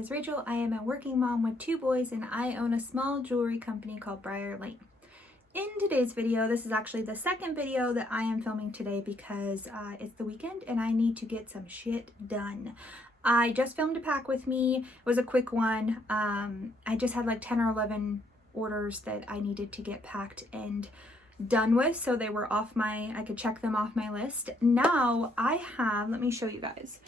is Rachel. I am a working mom with 2 boys and I own a small jewelry company called Briar Lane. In today's video, this is actually the second video that I am filming today because it's the weekend and I need to get some shit done. I just filmed a pack with me. It was a quick one. I just had like 10 or 11 orders that I needed to get packed and done with, so they were off I could check them off my list. Now I have, let me show you guys.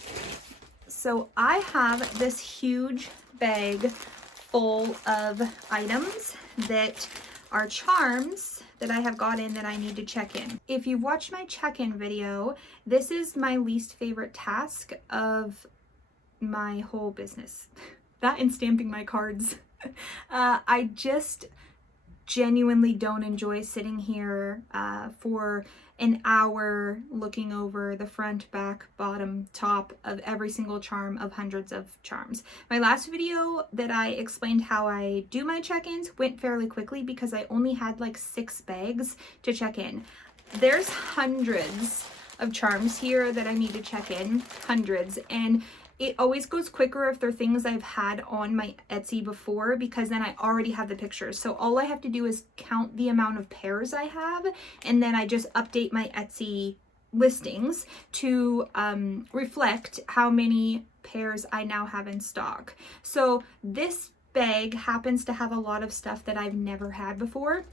So I have this huge bag full of items that are charms that I have got in that I need to check in. If you've watched my check-in video, this is my least favorite task of my whole business. That and stamping my cards. I just genuinely don't enjoy sitting here for an hour looking over the front, back, bottom, top of every single charm of hundreds of charms. My last video that I explained how I do my check-ins went fairly quickly because I only had like 6 bags to check in. There's hundreds of charms here that I need to check in, hundreds, and it always goes quicker if they're things I've had on my Etsy before, because then I already have the pictures. So all I have to do is count the amount of pairs I have, and then I just update my Etsy listings to reflect how many pairs I now have in stock. So this bag happens to have a lot of stuff that I've never had before.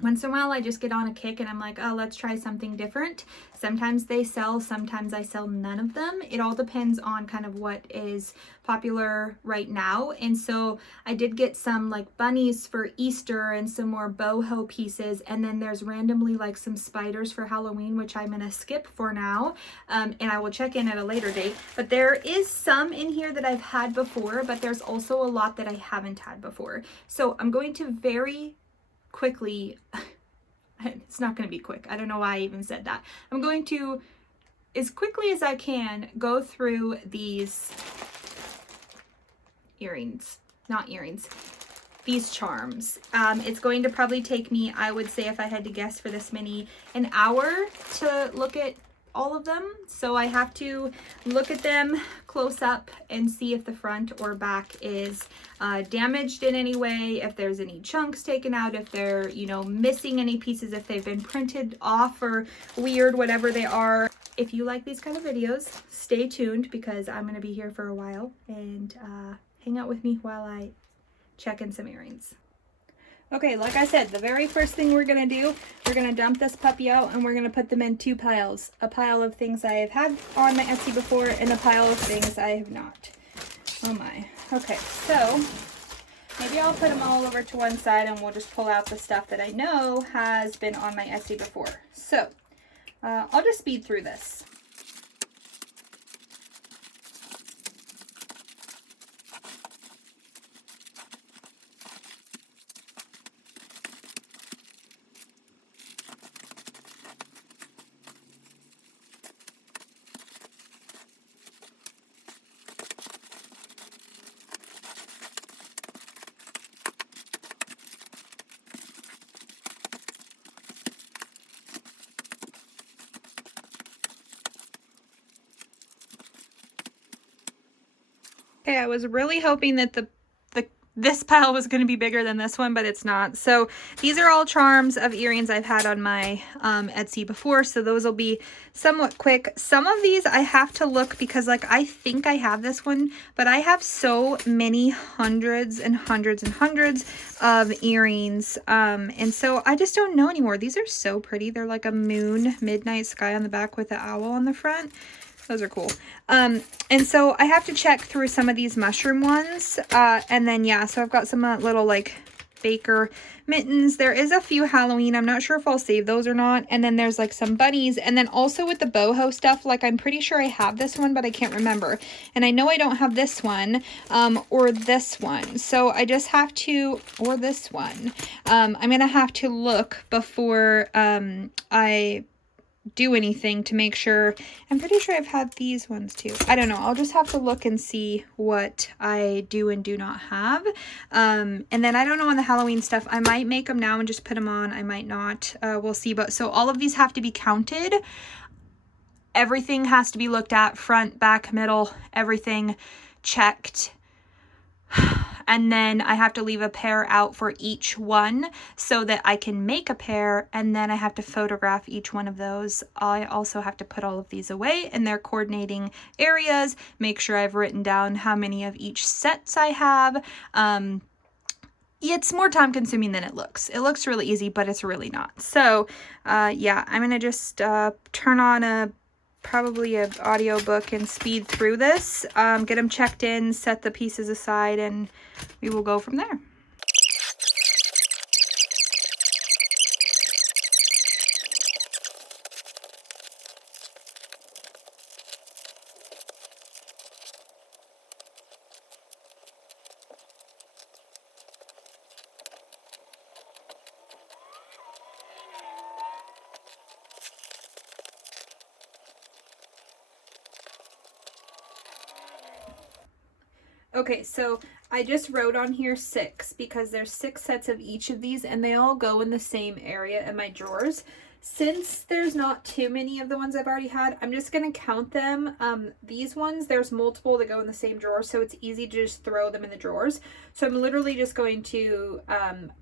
Once in a while, I just get on a kick and I'm like, oh, let's try something different. Sometimes they sell, sometimes I sell none of them. It all depends on kind of what is popular right now. And so I did get some like bunnies for Easter and some more boho pieces. And then there's randomly like some spiders for Halloween, which I'm gonna skip for now. And I will check in at a later date. But there is some in here that I've had before, but there's also a lot that I haven't had before. So I'm going to very quickly, it's not going to be quick, I don't know why I even said that. I'm going to, as quickly as I can, go through these these charms. It's going to probably take me, I would say if I had to guess for this many, an hour to look at all of them. So I have to look at them close up and see if the front or back is damaged in any way, if there's any chunks taken out, if they're, you know, missing any pieces, if they've been printed off or weird, whatever they are. If you like these kind of videos, stay tuned because I'm going to be here for a while, and hang out with me while I check in some earrings. Okay, like I said, the very first thing we're going to do, we're going to dump this puppy out and we're going to put them in 2 piles. A pile of things I have had on my Etsy before and a pile of things I have not. Oh my. Okay, so maybe I'll put them all over to one side and we'll just pull out the stuff that I know has been on my Etsy before. So, I'll just speed through this. Okay, I was really hoping that this pile was going to be bigger than this one, but it's not. So these are all charms of earrings I've had on my Etsy before, so those will be somewhat quick. Some of these I have to look because like I think I have this one, but I have so many hundreds and hundreds and hundreds of earrings, and so I just don't know anymore. These are so pretty. They're like a moon midnight sky on the back with an owl on the front. Those are cool. And so I have to check through some of these mushroom ones. And then, yeah, so I've got some little like baker mittens. There is a few Halloween. I'm not sure if I'll save those or not. And then there's like some bunnies. And then also with the boho stuff, like I'm pretty sure I have this one, but I can't remember. And I know I don't have this one or this one. So I just have to, or this one. I'm going to have to look before I do anything to make sure. I'm pretty sure I've had these ones too. I don't know. I'll just have to look and see what I do and do not have. And then I don't know on the Halloween stuff. I might make them now and just put them on. I might not. We'll see. But so all of these have to be counted. Everything has to be looked at, front, back, middle, everything checked. and then I have to leave a pair out for each one so that I can make a pair, and then I have to photograph each one of those. I also have to put all of these away in their coordinating areas, make sure I've written down how many of each sets I have. It's more time consuming than it looks. It looks really easy, but it's really not. So yeah, I'm gonna just turn on probably an audiobook and speed through this, get them checked in, set the pieces aside, and we will go from there. Okay, so I just wrote on here 6 because there's 6 sets of each of these and they all go in the same area in my drawers. Since there's not too many of the ones I've already had, I'm just going to count them. These ones, there's multiple that go in the same drawer, so it's easy to just throw them in the drawers. So I'm literally just going to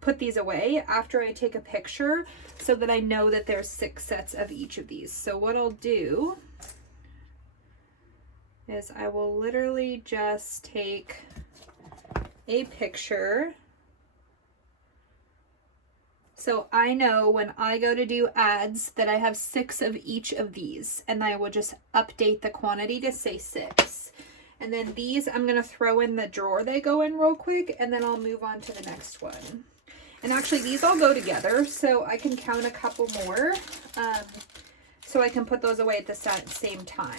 put these away after I take a picture so that I know that there's 6 sets of each of these. So what I'll do is I will literally just take a picture so I know when I go to do ads that I have 6 of each of these, and I will just update the quantity to say 6. And then these I'm going to throw in the drawer they go in real quick, and then I'll move on to the next one. And actually these all go together, so I can count a couple more so I can put those away at the same time.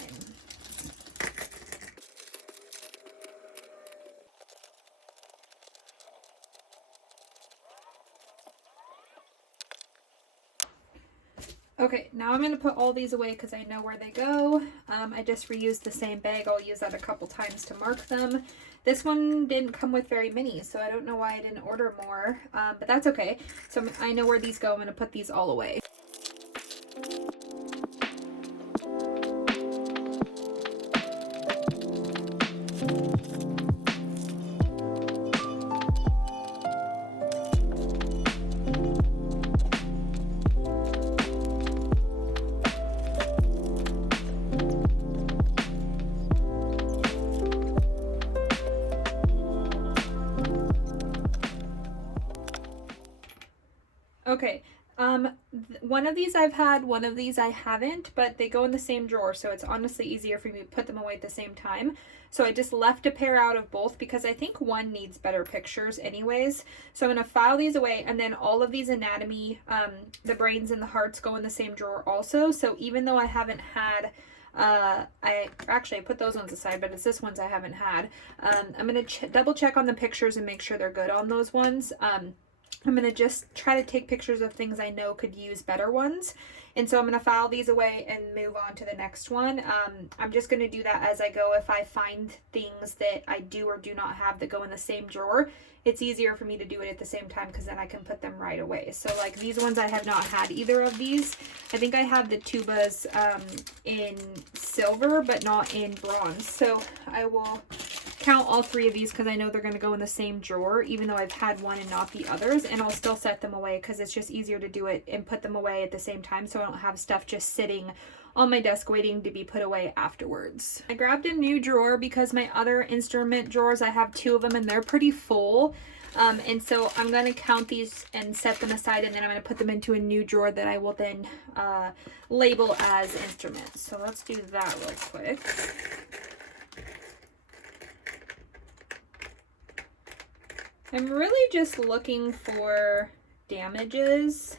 Okay, now I'm going to put all these away because I know where they go. I just reused the same bag. I'll use that a couple times to mark them. This one didn't come with very many, so I don't know why I didn't order more, but that's okay. So I know where these go. I'm going to put these all away. Okay, one of these I've had, one of these I haven't, but they go in the same drawer, so it's honestly easier for me to put them away at the same time. So I just left a pair out of both because I think one needs better pictures anyways. So I'm going to file these away, and then all of these anatomy, the brains and the hearts go in the same drawer also. So even though I haven't had I put those ones aside, but it's this ones I haven't had. I'm going to double check on the pictures and make sure they're good on those ones. I'm going to just try to take pictures of things I know could use better ones. And so I'm going to file these away and move on to the next one. I'm just going to do that as I go. If I find things that I do or do not have that go in the same drawer, it's easier for me to do it at the same time because then I can put them right away. So like these ones, I have not had either of these. I think I have the tubas in silver, but not in bronze. So I will count all 3 of these because I know they're going to go in the same drawer, even though I've had one and not the others, and I'll still set them away because it's just easier to do it and put them away at the same time so I don't have stuff just sitting on my desk waiting to be put away afterwards. I grabbed a new drawer because my other instrument drawers, I have 2 of them and they're pretty full. And so I'm going to count these and set them aside, and then I'm going to put them into a new drawer that I will then label as instruments. So let's do that real quick. I'm really just looking for damages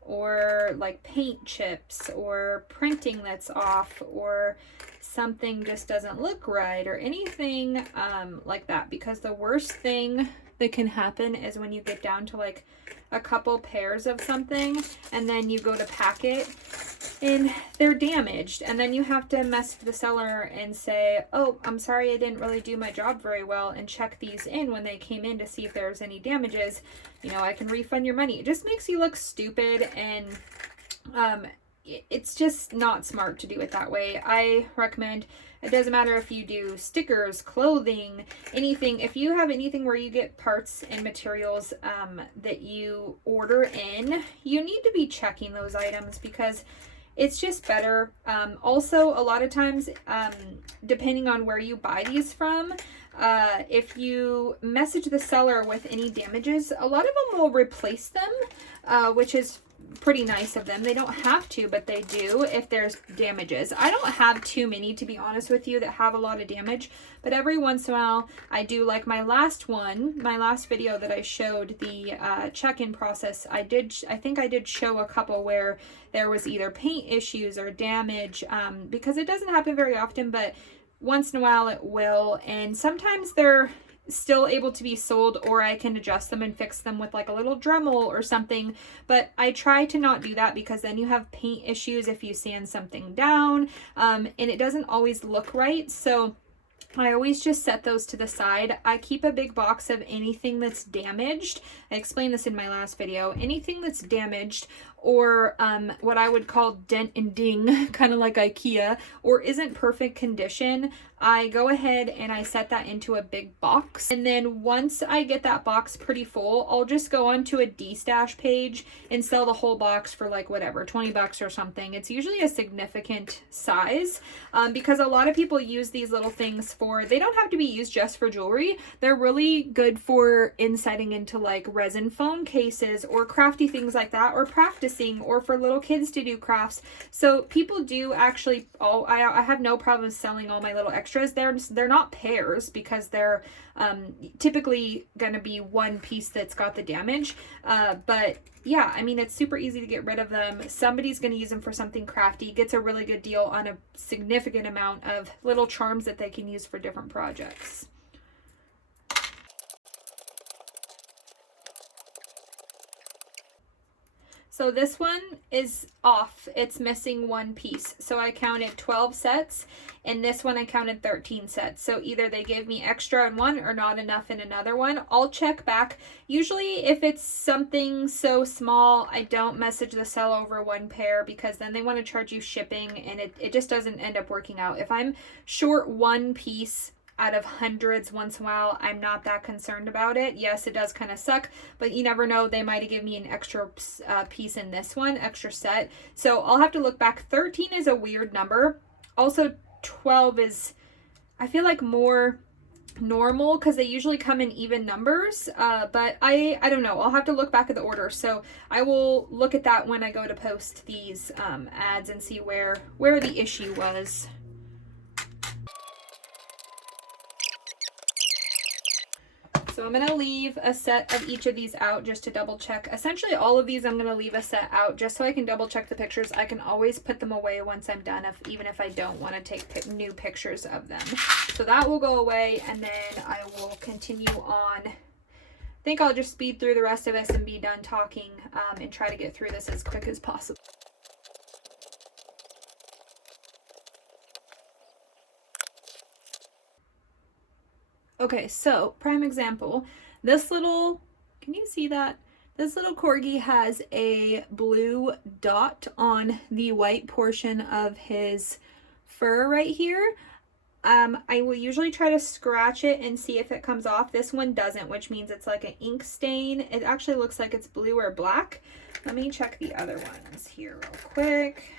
or like paint chips or printing that's off or something just doesn't look right or anything like that, because the worst thing that can happen is when you get down to like a couple pairs of something and then you go to pack it and they're damaged, and then you have to message the seller and say, oh, I'm sorry, I didn't really do my job very well, and check these in when they came in to see if there's any damages. You know, I can refund your money. It just makes you look stupid, and it's just not smart to do it that way. I recommend It doesn't matter if you do stickers, clothing, anything. If you have anything where you get parts and materials that you order in, you need to be checking those items because it's just better. Also, a lot of times, depending on where you buy these from, if you message the seller with any damages, a lot of them will replace them, which is pretty nice of them. They don't have to, but they do if there's damages. I don't have too many, to be honest with you, that have a lot of damage, but every once in a while I do. Like my last video that I showed the check-in process, I think I did show a couple where there was either paint issues or damage, because it doesn't happen very often, but once in a while it will, and sometimes they're still able to be sold, or I can adjust them and fix them with like a little Dremel or something, but I try to not do that because then you have paint issues if you sand something down, and it doesn't always look right. So I always just set those to the side. I keep a big box of anything that's damaged. I explained this in my last video. Anything that's damaged, or what I would call dent and ding, kind of like IKEA, or isn't perfect condition, I go ahead and I set that into a big box. And then once I get that box pretty full, I'll just go onto a D-stash page and sell the whole box for like whatever, 20 bucks or something. It's usually a significant size, because a lot of people use these little things for, they don't have to be used just for jewelry. They're really good for insetting into like resin phone cases or crafty things like that, or practicing, or for little kids to do crafts. So people do actually, I have no problem selling all my little extras. They're not pairs because they're typically going to be one piece that's got the damage. But yeah, I mean, it's super easy to get rid of them. Somebody's going to use them for something crafty, gets a really good deal on a significant amount of little charms that they can use for different projects. So this one is off. It's missing one piece. So I counted 12 sets, and this one I counted 13 sets. So either they gave me extra in one or not enough in another one. I'll check back. Usually if it's something so small, I don't message the seller over one pair, because then they want to charge you shipping, and it just doesn't end up working out. If I'm short one piece out of hundreds once in a while, I'm not that concerned about it. Yes, it does kind of suck, but you never know. They might have given me an extra piece in this one, extra set. So I'll have to look back. 13 is a weird number. Also, 12 is, I feel like, more normal because they usually come in even numbers, but I don't know. I'll have to look back at the order. So I will look at that when I go to post these ads and see where the issue was. So I'm going to leave a set of each of these out just to double check. Essentially all of these I'm going to leave a set out just so I can double check the pictures. I can always put them away once I'm done, even if I don't want to take new pictures of them. So that will go away, and then I will continue on. I think I'll just speed through the rest of this and be done talking, and try to get through this as quick as possible. Okay, so prime example, this little, can you see that? This little corgi has a blue dot on the white portion of his fur right here. I will usually try to scratch it and see if it comes off. This one doesn't, which means it's like an ink stain. It actually looks like it's blue or black. Let me check the other ones here real quick.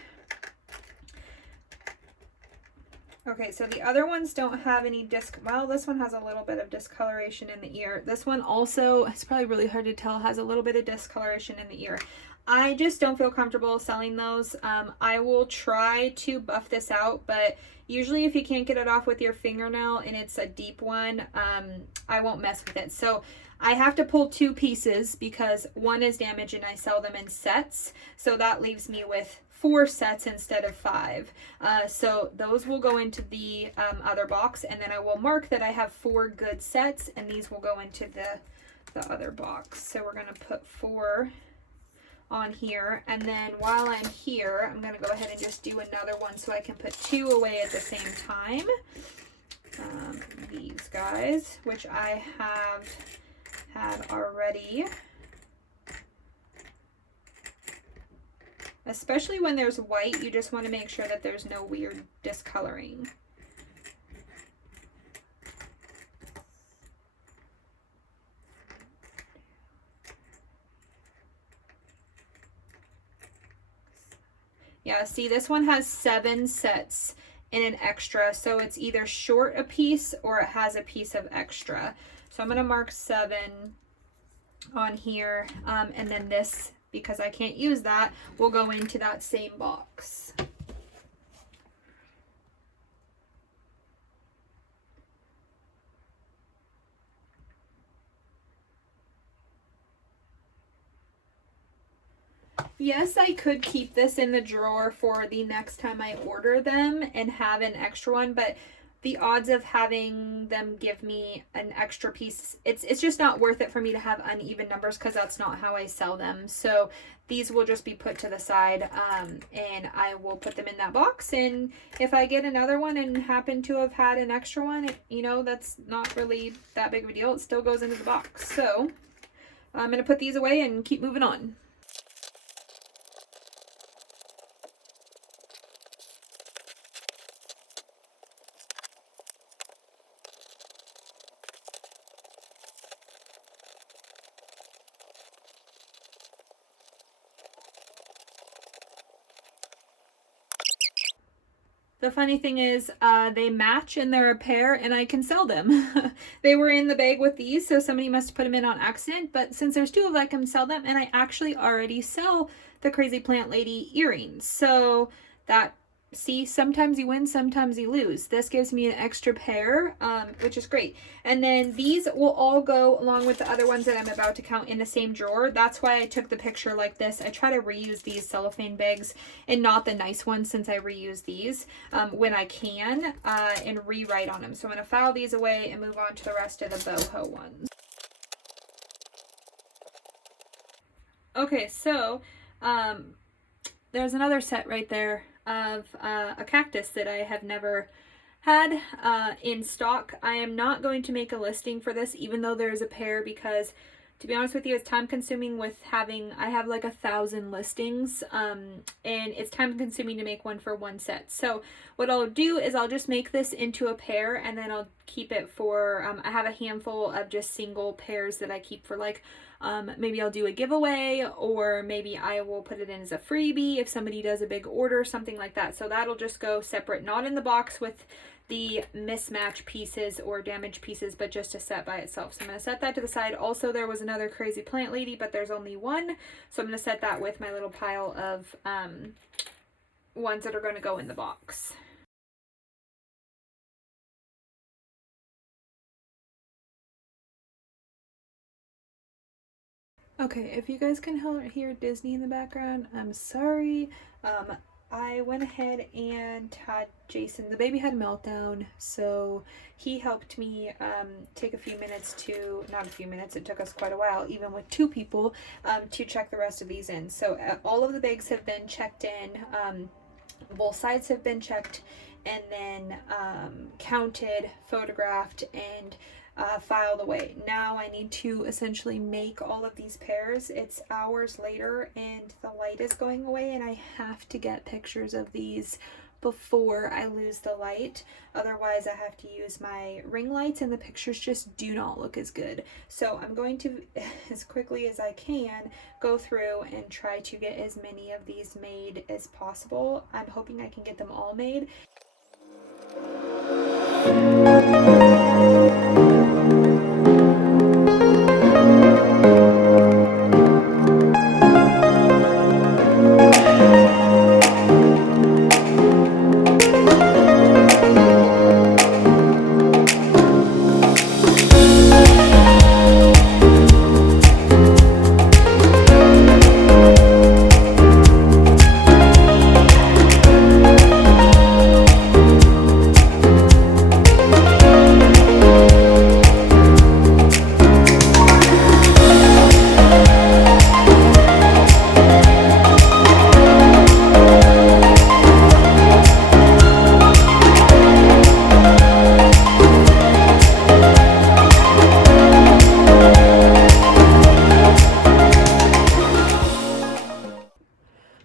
Okay, so the other ones don't have any well, this one has a little bit of discoloration in the ear. This one also, it's probably really hard to tell, has a little bit of discoloration in the ear. I just don't feel comfortable selling those. I will try to buff this out, but usually if you can't get it off with your fingernail and it's a deep one, I won't mess with it. So I have to pull two pieces because one is damaged and I sell them in sets. So that leaves me with 4 sets instead of 5. So those will go into the other box, and then I will mark that I have 4 good sets, and these will go into the other box. So we're going to put 4 on here, and then while I'm here, I'm going to go ahead and just do another one so I can put 2 away at the same time. These guys, which I have had already. Especially when there's white, you just want to make sure that there's no weird discoloring. Yeah, see, this one has 7 sets in an extra, so it's either short a piece or it has a piece of extra. So I'm going to mark 7 on here, and then this, because I can't use that, will go into that same box. Yes, I could keep this in the drawer for the next time I order them and have an extra one, but the odds of having them give me an extra piece, it's just not worth it for me to have uneven numbers, because that's not how I sell them. So these will just be put to the side, and I will put them in that box. And if I get another one and happen to have had an extra one, you know, that's not really that big of a deal. It still goes into the box. So I'm going to put these away and keep moving on. The funny thing is, they match and they're a pair, and I can sell them. They were in the bag with these, so somebody must have put them in on accident, but since there's 2 of them, I can sell them, and I actually already sell the Crazy Plant Lady earrings. So that, see, sometimes you win, sometimes you lose. This gives me an extra pair, which is great. And then these will all go along with the other ones that I'm about to count in the same drawer. That's why I took the picture like this. I try to reuse these cellophane bags and not the nice ones, since I reuse these when I can, and rewrite on them. So I'm going to file these away and move on to the rest of the boho ones. Okay, so there's another set right there of a cactus that I have never had in stock. I am not going to make a listing for this, even though there's a pair, because to be honest with you, it's time consuming with having, I have like 1,000 listings, and it's time consuming to make one for one set. So what I'll do is I'll just make this into a pair, and then I'll keep it for, I have a handful of just single pairs that I keep for like, maybe I'll do a giveaway, or maybe I will put it in as a freebie if somebody does a big order, something like that. So that'll just go separate, not in the box with the mismatch pieces or damaged pieces, but just a set by itself. So I'm going to set that to the side. Also, there was another Crazy Plant Lady, but there's only one, so I'm going to set that with my little pile of ones that are going to go in the box. Okay, if you guys can hear Disney in the background, I'm sorry. I went ahead and had Jason, the baby had a meltdown, so he helped me take a few minutes to, not a few minutes, it took us quite a while, even with 2 people, to check the rest of these in. So all of the bags have been checked in, both sides have been checked, and then counted, photographed, and filed away. Now I need to essentially make all of these pairs. It's hours later and the light is going away, and I have to get pictures of these before I lose the light. Otherwise I have to use my ring lights and the pictures just do not look as good. So I'm going to, as quickly as I can, go through and try to get as many of these made as possible. I'm hoping I can get them all made.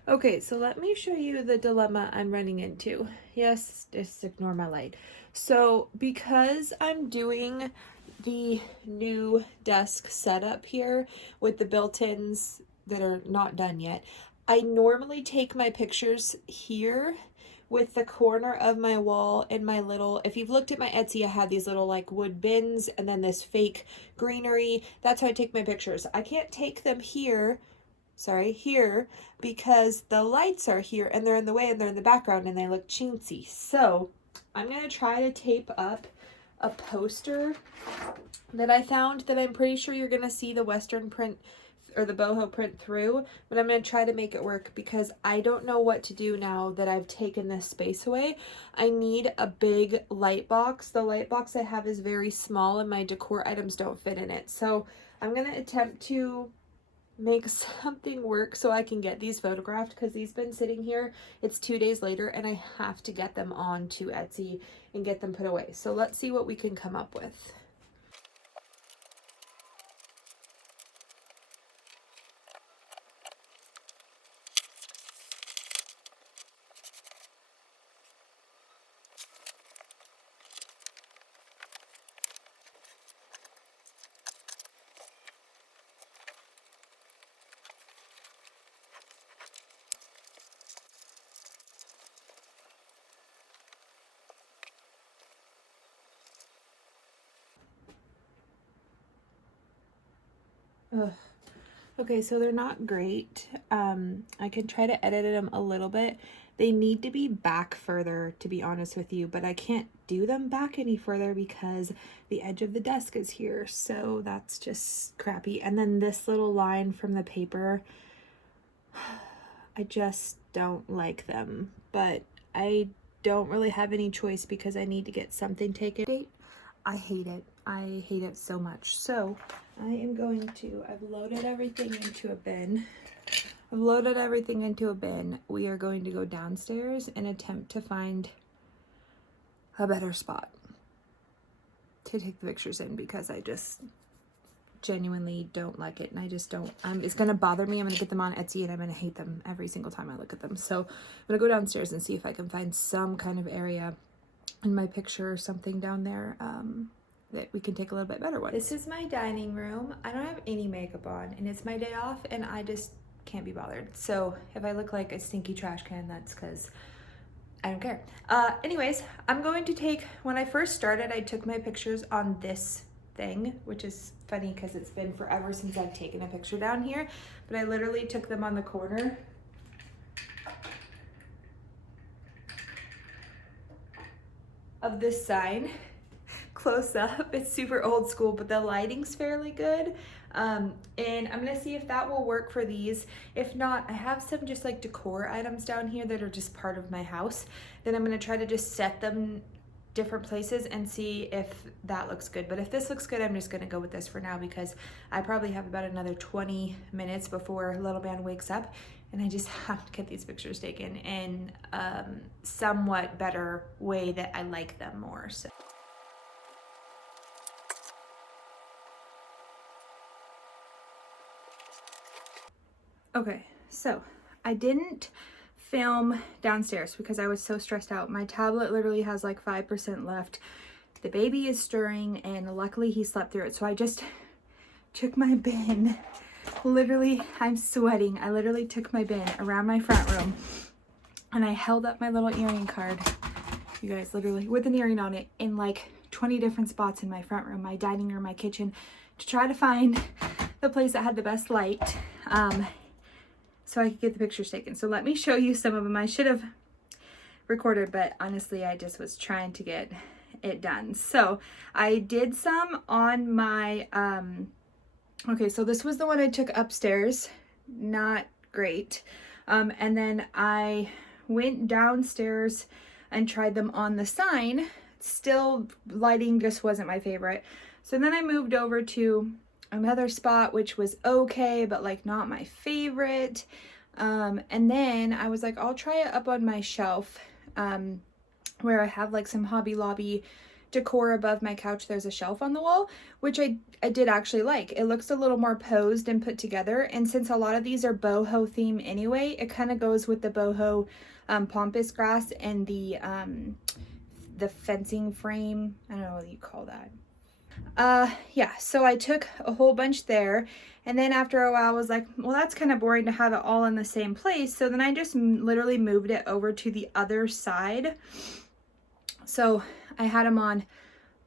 Okay, so let me show you the dilemma I'm running into. Yes, just ignore my light. So because I'm doing the new desk setup here with the built-ins that are not done yet, I normally take my pictures here with the corner of my wall and my little, if you've looked at my Etsy, I have these little like wood bins and then this fake greenery. That's how I take my pictures. I can't take them here, sorry, here, because the lights are here and they're in the way and they're in the background and they look chintzy. So I'm gonna try to tape up a poster that I found that I'm pretty sure you're gonna see the Western print or the boho print through, but I'm going to try to make it work because I don't know what to do now that I've taken this space away. I need a big light box. The light box I have is very small and my decor items don't fit in it. So I'm going to attempt to make something work so I can get these photographed because these been sitting here. It's 2 days later and I have to get them on to Etsy and get them put away. So let's see what we can come up with. Ugh. Okay, so they're not great. I can try to edit them a little bit. They need to be back further, to be honest with you, but I can't do them back any further because the edge of the desk is here, so that's just crappy. And then this little line from the paper, I just don't like them, but I don't really have any choice because I need to get something taken. I hate it. I hate it so much. So I am going to, I've loaded everything into a bin. We are going to go downstairs and attempt to find a better spot to take the pictures in because I just genuinely don't like it and I just don't, it's gonna bother me. I'm gonna get them on Etsy and I'm gonna hate them every single time I look at them. So I'm gonna go downstairs and see if I can find some kind of area in my picture or something down there that we can take a little bit better one. This is my dining room. I don't have any makeup on and it's my day off and I just can't be bothered. So if I look like a stinky trash can, that's because I don't care. Anyways, I'm going to take, when I first started, I took my pictures on this thing, which is funny because it's been forever since I've taken a picture down here, but I literally took them on the corner. Of this sign close up. It's super old school, but the lighting's fairly good. And I'm gonna see if that will work for these. If not, I have some just like decor items down here that are just part of my house. Then I'm gonna try to just set them different places and see if that looks good. But if this looks good, I'm just gonna go with this for now because I probably have about another 20 minutes before little man wakes up and I just have to get these pictures taken in somewhat better way that I like them more. So. Okay, so I didn't film downstairs because I was so stressed out. My tablet literally has like 5% left. The baby is stirring and luckily he slept through it. So I just took my bin. Literally, I'm sweating. I literally took my bin around my front room and I held up my little earring card, you guys, literally with an earring on it in like 20 different spots in my front room, my dining room, my kitchen, to try to find the place that had the best light. So I could get the pictures taken. So let me show you some of them. I should have recorded, but honestly, I just was trying to get it done. So I did some on my, okay, so this was the one I took upstairs. Not great. And then I went downstairs and tried them on the sign. Still, lighting just wasn't my favorite. So then I moved over to another spot which was okay but like not my favorite, and then I was like, I'll try it up on my shelf where I have like some Hobby Lobby decor above my couch. There's a shelf on the wall which I did actually like. It looks a little more posed and put together, and since a lot of these are boho theme anyway, it kind of goes with the boho pampas grass and the fencing frame. I don't know what you call that. Yeah, so I took a whole bunch there, and then after a while I was like, well, that's kind of boring to have it all in the same place. So then I just literally moved it over to the other side. So I had them on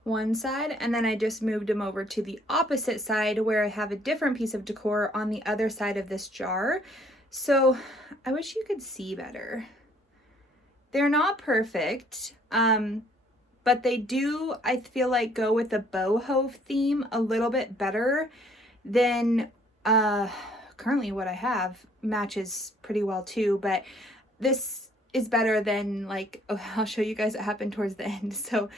one side, and then I just moved them over to the opposite side where I have a different piece of decor on the other side of this jar. So I wish you could see better. They're not perfect, but they do, I feel like, go with the boho theme a little bit better than currently what I have. Matches pretty well too, but this is better than, like, oh, I'll show you guys what happened towards the end. So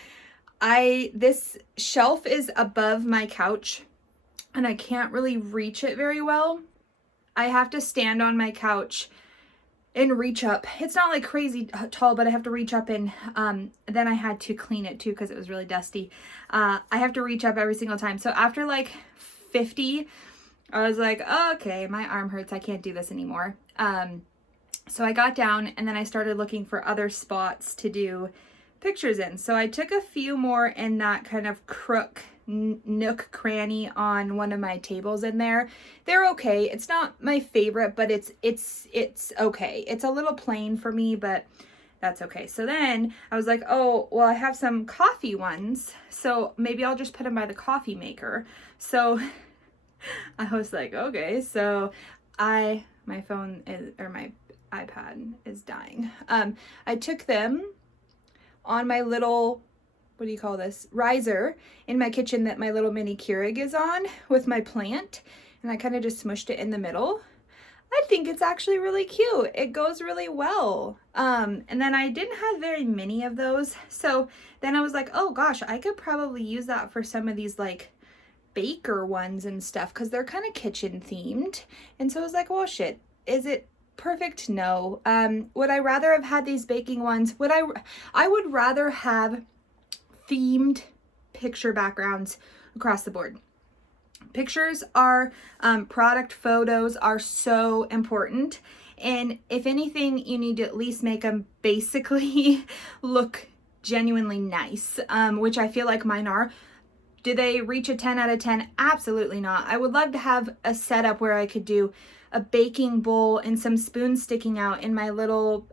this shelf is above my couch and I can't really reach it very well. I have to stand on my couch and reach up. It's not like crazy tall, but I have to reach up, and then I had to clean it too because it was really dusty. I have to reach up every single time. So after like 50, I was like, oh, okay, my arm hurts. I can't do this anymore. So I got down and then I started looking for other spots to do pictures in. So I took a few more in that kind of nook cranny on one of my tables in there. They're okay. It's not my favorite, but it's okay. It's a little plain for me, but that's okay. So then I was like, oh, well, I have some coffee ones, so maybe I'll just put them by the coffee maker. So I was like, okay. So my phone is, or my iPad is dying. I took them on my little, what do you call this, riser in my kitchen that my little mini Keurig is on with my plant, and I kind of just smushed it in the middle. I think it's actually really cute. It goes really well. And then I didn't have very many of those, so then I was like, oh gosh, I could probably use that for some of these like baker ones and stuff because they're kind of kitchen themed. And so I was like, well, shit, is it perfect? No. Would I rather have had these baking ones? I would rather have themed picture backgrounds across the board. Pictures are, product photos are so important. And if anything, you need to at least make them basically look genuinely nice, which I feel like mine are. Do they reach a 10 out of 10? Absolutely not. I would love to have a setup where I could do a baking bowl and some spoons sticking out in my little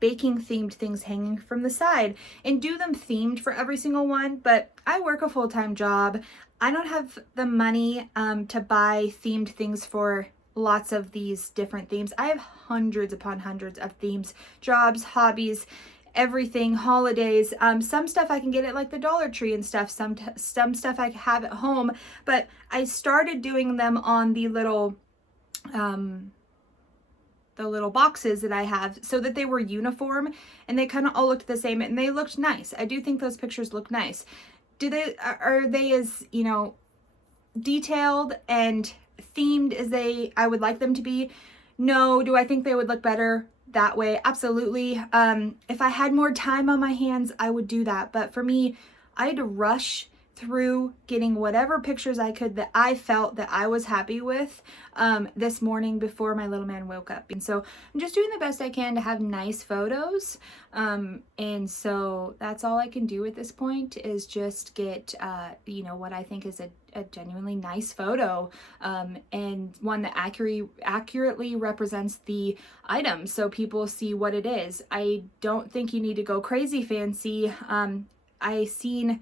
baking themed things hanging from the side and do them themed for every single one. But I work a full-time job. I don't have the money to buy themed things for lots of these different themes. I have hundreds upon hundreds of themes, jobs, hobbies, everything, holidays. Some stuff I can get at like the Dollar Tree and stuff. Some stuff I have at home, but I started doing them on the little boxes that I have so that they were uniform and they kind of all looked the same and they looked nice. I do think those pictures look nice. Are they as, you know, detailed and themed as I would like them to be? No. Do I think they would look better that way? Absolutely. If I had more time on my hands, I would do that. But for me, I had to rush through getting whatever pictures I could that I felt that I was happy with this morning before my little man woke up. And so I'm just doing the best I can to have nice photos. And so that's all I can do at this point is just get, you know, what I think is a genuinely nice photo, and one that accurately represents the item so people see what it is. I don't think you need to go crazy fancy. I seen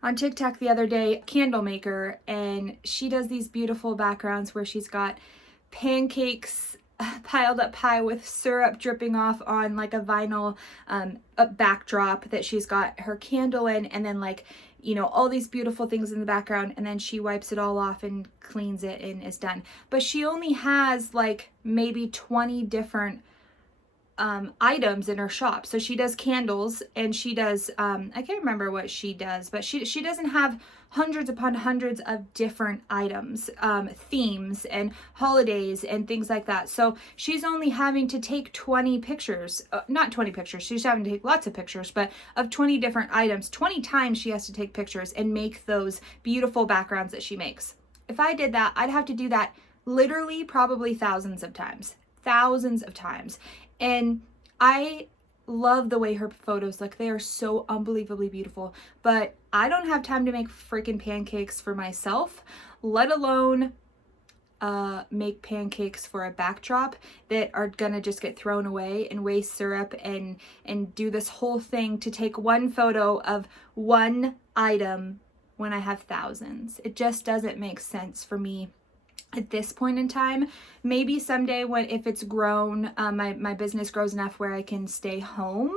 on TikTok the other day, candle maker, and she does these beautiful backgrounds where she's got pancakes piled up high with syrup dripping off on like a vinyl a backdrop that she's got her candle in, and then like, you know, all these beautiful things in the background, and then she wipes it all off and cleans it and is done. But she only has like maybe 20 different items in her shop. So she does candles and she does, I can't remember what she does, but she doesn't have hundreds upon hundreds of different items, themes and holidays and things like that. So she's only having to take 20 pictures, not 20 pictures, she's having to take lots of pictures, but of 20 different items. 20 times she has to take pictures and make those beautiful backgrounds that she makes. If I did that, I'd have to do that literally probably thousands of times. And I love the way her photos look. They are so unbelievably beautiful, but I don't have time to make freaking pancakes for myself, let alone make pancakes for a backdrop that are gonna just get thrown away and waste syrup and do this whole thing to take one photo of one item when I have thousands. It just doesn't make sense for me at this point in time. Maybe someday if it's grown, my business grows enough where I can stay home,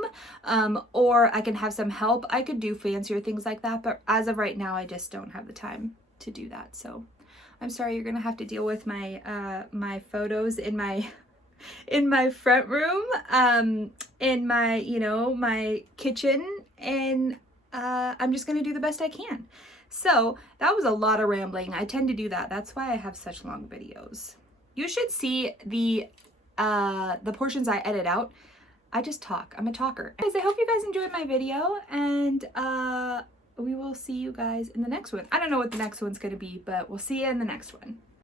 or I can have some help, I could do fancier things like that. But as of right now, I just don't have the time to do that. So I'm sorry, you're gonna have to deal with my my photos in my front room, in my, you know, my kitchen, and I'm just gonna do the best I can. So that was a lot of rambling. I tend to do that. That's why I have such long videos. You should see the portions I edit out. I just talk. I'm a talker. Guys, I hope you guys enjoyed my video, and we will see you guys in the next one. I don't know what the next one's gonna be, but we'll see you in the next one.